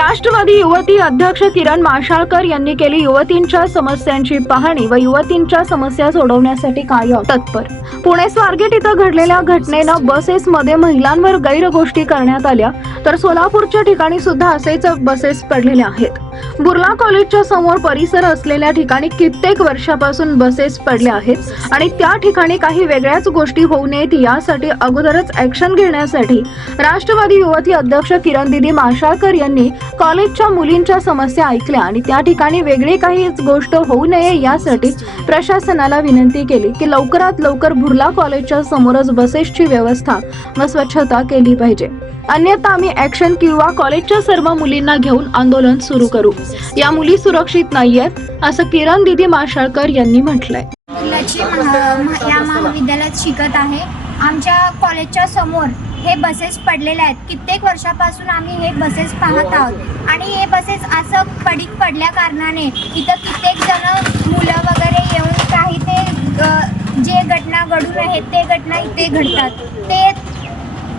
राष्ट्रवादी युवती अध्यक्ष किरण माशाळकर यांनी केली युवतींच्या समस्यांची पाहणी व युवतींच्या समस्या सोडवण्यासाठी कायम तत्पर. पुणे स्वारगेट इथं घडलेल्या घटनेनं बसेसमध्ये महिलांवर गैरगोष्टी करण्यात आल्या. तर सोलापूरच्या ठिकाणी सुद्धा असेच बसेस पडलेल्या आहेत. बुर्ला कॉलेजच्या समोर परिसर असलेल्या ठिकाणी कित्येक वर्षापासून बसेस पडल्या आहेत आणि त्या ठिकाणी काही वेगळ्याच गोष्टी होऊ नयेत यासाठी अगोदरच ऍक्शन घेण्यासाठी राष्ट्रवादी युवती अध्यक्ष किरण दिदी माशाळकर यांनी कॉलेजच्या मुलींच्या समस्या ऐकल्या आणि त्या ठिकाणी वेगळी काही गोष्ट होऊ नये यासाठी प्रशासनाला विनंती केली की लवकरात लवकर बुर्ला कॉलेजच्या समोरच बसेसची व्यवस्था व स्वच्छता केली पाहिजे. अन्यथा आम्ही ऍक्शन किंवा कॉलेजच्या सर्व मुलींना घेऊन आंदोलन सुरू करू. या मुली सुरक्षित नाहीयेत असं किरण दिदी माशाळकर यांनी म्हटलंय. मुलाची या महाविद्यालयात शिकत आहे. आमच्या कॉलेजच्या समोर हे बसेस पडलेले आहेत. कित्येक वर्षापासून आम्ही हे बसेस पाहत आहोत. आणि हे बसेस असं पडीक पडल्या कारणाने इथं कित्येक जण मुलं वगैरे येऊन काही ते जे घटना घडून आहेत ते घटना इथे घडतात. ते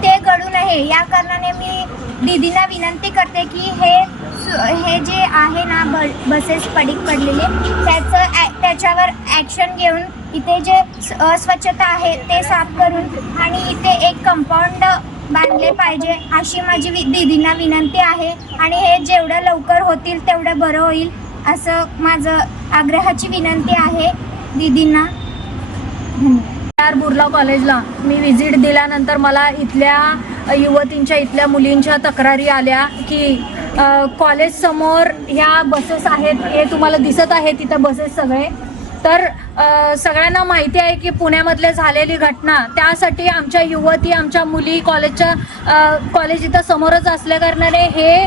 ते घडू नये. या कारणाने मी दीदींना विनंती करते की हे सु- हे जे आहे ना ब बसेस पडीक पडलेले त्याचं ॲ- त्याच्यावर ॲक्शन घेऊन इथे जे अस्वच्छता आहे ते साफ करून आणि इथे एक कंपाऊंड बांधले पाहिजे अशी माझी वि दीदींना विनंती आहे. आणि हे जेवढं लवकर होतील तेवढं बरं होईल असं माझं आग्रहाची विनंती आहे. दीदींना धन्यवाद. आर बुर्ला कॉलेजला मी व्हिजिट दिल्यानंतर मला इथल्या युवतींच्या इथल्या मुलींच्या तक्रारी आल्या की कॉलेज समोर ह्या बसेस आहेत हे तुम्हाला दिसत आहे तिथं बसेस सगळे. तर सगळ्यांना माहिती आहे की पुण्यामधले झालेली घटना त्यासाठी आमच्या युवती आमच्या मुली कॉलेजच्या कॉलेज इथं समोरच असल्या कारणाने हे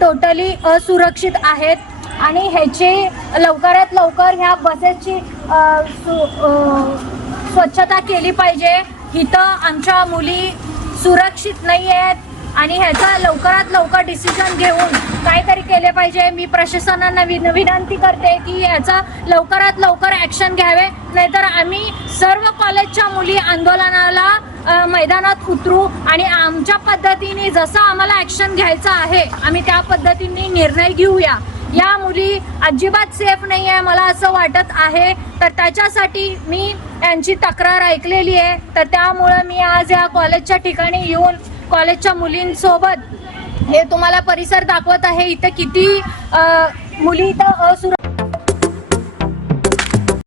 टोटली असुरक्षित आहेत. आणि ह्याची लवकरात लवकर ह्या बसेसची स्वच्छता केली पाहिजे. इथं आमच्या मुली सुरक्षित नाही आहेत आणि ह्याचा लवकरात लवकर डिसिजन घेऊन काहीतरी केले पाहिजे. मी प्रशासनाला विन विनंती करते की याचा लवकरात लवकर ॲक्शन घ्यावे. नाहीतर आम्ही सर्व कॉलेजच्या मुली आंदोलनाला मैदानात उतरू आणि आमच्या पद्धतीने जसं आम्हाला ॲक्शन घ्यायचं आहे आम्ही त्या पद्धतीने निर्णय घेऊया. या मुली अजिबात सेफ नाही आहे मला असं वाटत आहे. तर त्याच्यासाठी मी यांची तक्रार ऐकलेली आहे. तर त्यामुळं मी आज या कॉलेजच्या ठिकाणी येऊन कॉलेजच्या मुलींसोबत हे तुम्हाला परिसर दाखवत आहे. इथं किती मुली इथं असुर